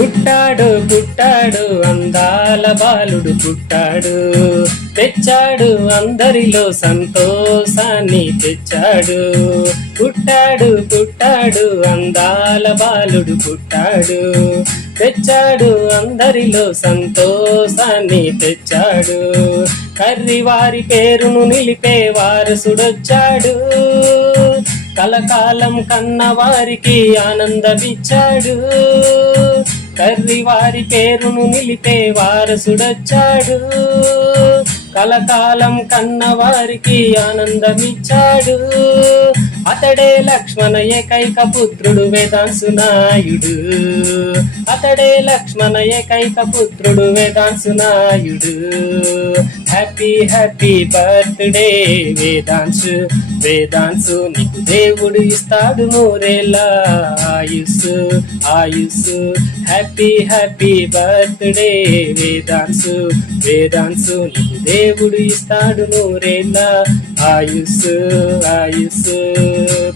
పుట్టాడు పుట్టాడు అందాల బాలుడు పుట్టాడు. తెచ్చాడు అందరిలో సంతోషాన్ని తెచ్చాడు. పుట్టాడు పుట్టాడు అందాల బాలుడు పుట్టాడు. తెచ్చాడు అందరిలో సంతోషాన్ని తెచ్చాడు. కర్రి వారి పేరును నిలిపే వారసుడొచ్చాడు. కలకాలం కన్న వారికి ఆనందమిచ్చాడు. కర్రి వారి పేరును నిలిపే వారసుడొచ్చాడు. కలకాలం కన్న వారికి ఆనందమిచ్చాడు. అతడే లక్ష్మణ ఏకైక పుత్రుడు వేదాంసునాయుడు అతడే లక్ష్మణ ఏకైక పుత్రుడు Vedanshu Naidu happy happy birthday Vedanshu. Vedanshu నీకు దేవుడు ఇస్తాడు నూరేళ్ళ ఆయుస్సు ఆయుస్సు. Happy happy birthday Vedanshu Vedanshu నీకు దేవుడు ఇస్తాడు నూరేళ్ళ. ఆయుస్ ఆయుస్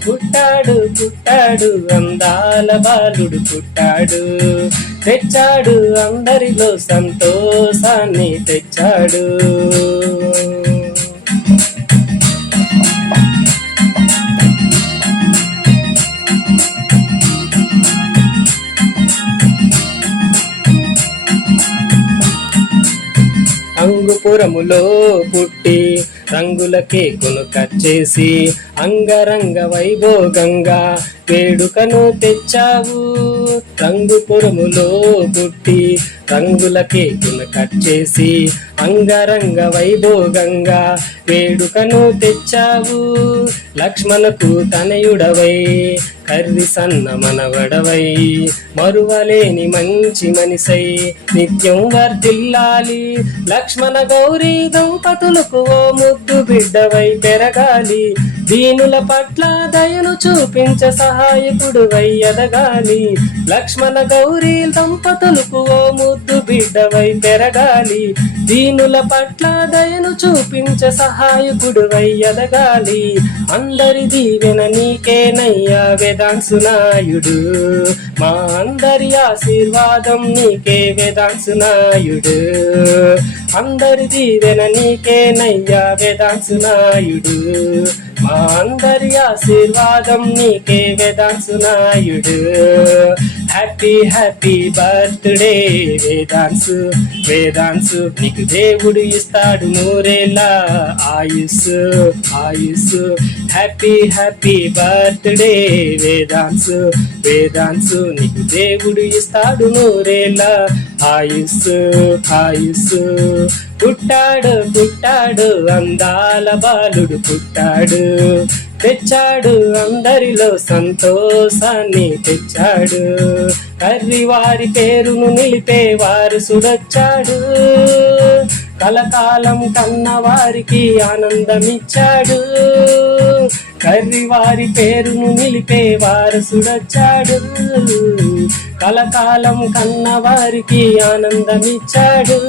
పుట్టాడు పుట్టాడు అందాల బాలుడు పుట్టాడు. తెచ్చాడు అందరిలో సంతోషాన్ని తెచ్చాడు. పురములో పుట్టి రంగుల కేకును కట్ చేసి అంగరంగ వైభోగంగా వేడుకను తెచ్చావు. రంగు పురములో పుట్టి రంగుల కేకును కట్ చేసి అంగరంగ వైభోగంగా వేడుకను తెచ్చావు. లక్ష్మణకు తనయుడవై కర్రి సన్న మనవడవై మరువలేని మంచి మనిషై నిత్యం వర్ధిల్లాలి. లక్ష్మణ గౌరీ దంపతులకు ఓ ముద్దు బిడ్డవై పెరగాలి. దీనుల పట్ల దయను చూపించ సహాయకుడు ఎదగాలి లక్ష్మణ గౌరీ దంపతులకు ఓ ముద్దు బిడ్డవై పెరగాలి. దీనుల పట్ల దయను చూపించ సహాయకుడు ఎదగాలి అందరి దీవెన నీకేనయ్యా వేదాంశు నాయుడు. మా అందరి ఆశీర్వాదం నీకే వేదాంశు నాయుడు. అందరి దీవెన నీకేనయ్యా వేదాంశు నాయుడు. మా అందరి ఆశీర్వాదం నీకే Vedanshu Naidu happy happy birthday Vedanshu. Vedanshu నీకు దేవుడు ఇస్తాడు నూరేళ్ళ ఆయుస్ ఆయుస్ happy happy birthday Vedanshu. Vedanshu నీకు దేవుడు ఇస్తాడు నూరేళ్ళ ఆయుస్ ఆయుస్ పుట్టాడు పుట్టాడు అందాల బాలుడు పుట్టాడు. తెచ్చాడు అందరిలో సంతోషాన్ని తెచ్చాడు. కర్రి వారి పేరును నిలిపే వారు సుడొచ్చాడు కలకాలం కన్న వారికి ఆనందమిచ్చాడు. కర్రి వారి పేరును నిలిపే వారు సుడొచ్చాడు కలకాలం కన్న వారికి ఆనందమిచ్చాడు.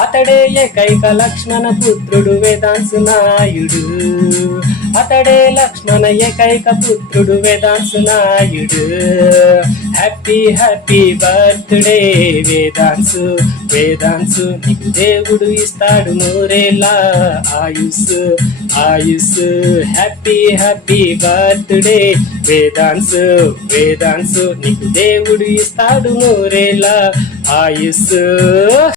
అతడే ఏకైక లక్ష్మణ పుత్రుడు వేదాంశునాయుడు. అతడే లక్ష్మణ ఏకైక పుత్రుడు Vedanshu Naidu. Happy happy birthday Vedanshu Vedanshu నీకు దేవుడు ఇస్తాడు మూరేలా ఆయుస్ ఆయుస్ happy happy birthday Vedanshu Vedanshu నీకు దేవుడు ఇస్తాడు నూరేళ్ళ ఆయుస్